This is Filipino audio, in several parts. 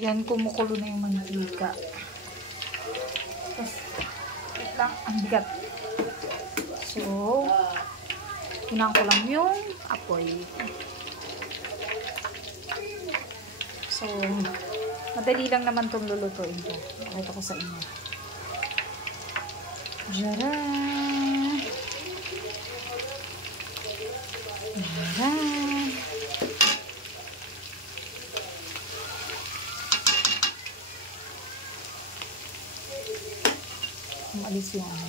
Yan, kumukulo na yung mantika. Tapos, wait lang, ang bigat. So, hinaan ko lang yung apoy. So, madali lang naman itong lulutuin ko. Pakita ko sa inyo. Jaran! Jaran! Umalis yung ano.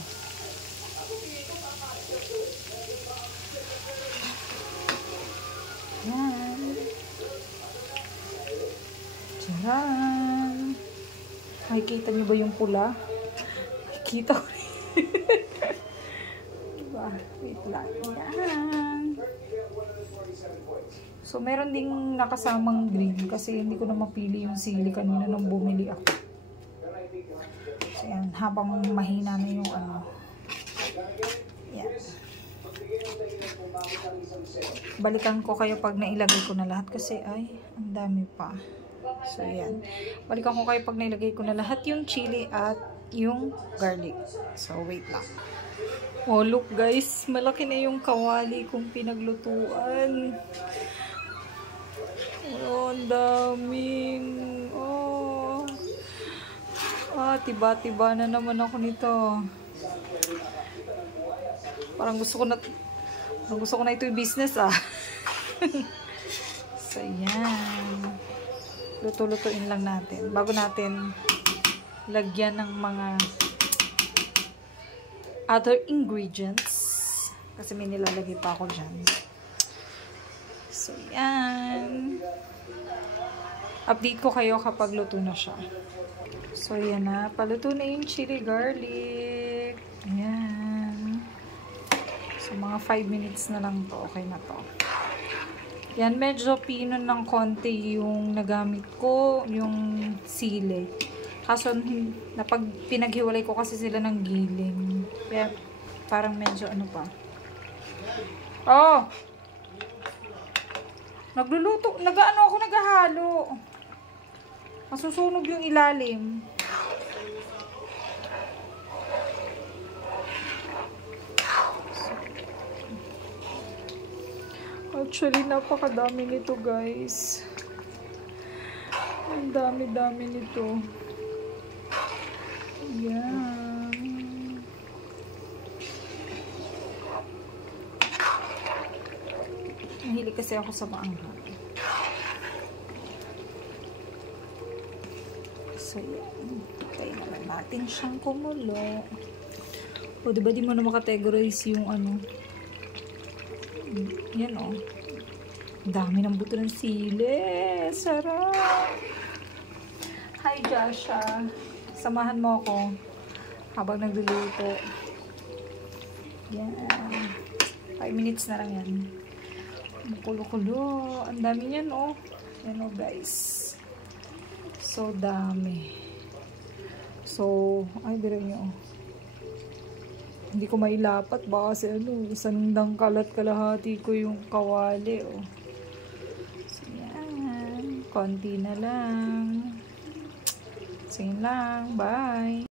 Yan. Jaran! Makikita niyo ba yung pula? Makikita ko rin. Diba? Wait lang. Yan. So, meron ding nakasamang green kasi hindi ko na mapili yung sili kanina nung bumili ako. So, yan. Habang mahina na yung ano. Yan. Balikan ko kayo pag nailagay ko na lahat kasi ay, ang dami pa. So, yan. Balikan ko kayo pag nailagay ko na lahat yung chili at yung garlic. So, wait lang. Oh, look guys. Malaki na yung kawali kong pinaglutuan. Oh, ang daming. Oh. Ah, tiba-tiba na naman ako nito. Parang gusto ko na ito yung business ah. So, yan. Luto-lutuin lang natin. Bago natin lagyan ng mga other ingredients. Kasi may nilalagay pa ako dyan. So, yan. Update ko kayo kapag luto na siya. So, yan na. Paluto na yung chili garlic. Ayan. So, mga 5 minutes na lang to. Okay na to. Yan, medyo pinon ng konti yung nagamit ko, yung sili. Kaso, pinaghiwalay ko kasi sila ng giling. Kaya, parang medyo ano pa. Oh! Nagluluto. Ako naghahalo. Masusunog yung ilalim. Actually, napakadami nito, guys. Ang dami-dami nito. Yan. Mahilig kasi ako sa maanghang. So, yan. Tayo naman natin siyang kumulo. O, diba di mo na makategorize yung ano. Yan o. Dami ng buto ng sili. Sarap. Hi, Joshua. Samahan mo ako habang nagluluto. Yan. 5 minutes na lang yan. Kulo-kulo. Ang dami niyan o. Yan o, guys. So, dami. So, ay, biro nyo. Hindi ko mailapat. Baka kasi ano, isang dangkalat kalahati ko yung kawali o. So, yan. Konti na lang. Sige lang. Bye.